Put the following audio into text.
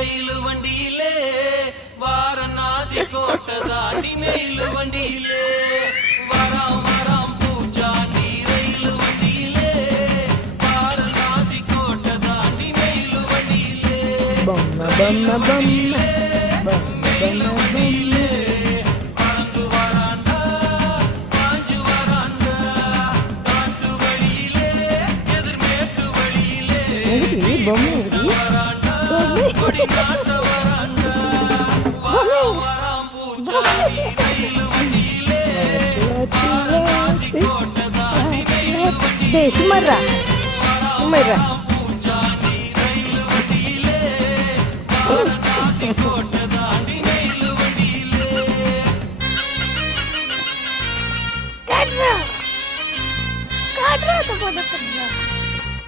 ரயில் வண்டியிலே வாரணாசி கோட்டை தாண்டி மெயில் வண்டியிலே வராம் வராம் பூச்சாண்டி ரயில் வண்டியிலே வாரணாசி கோட்டை தாண்டி மெயில் வண்டியிலே பறந்து வராண்டா பாஞ்சு வராண்டா காட்டு வழியிலே எதிர்மேட்டு வழியிலே வராண்டா கொடி நாட்ட வராண்டா வராம் வராம் பூச்சாண்டி ரயில் வண்டியிலே வாரணாசி கோட்டை தாண்டி மெயில் வண்டியிலே சும்மா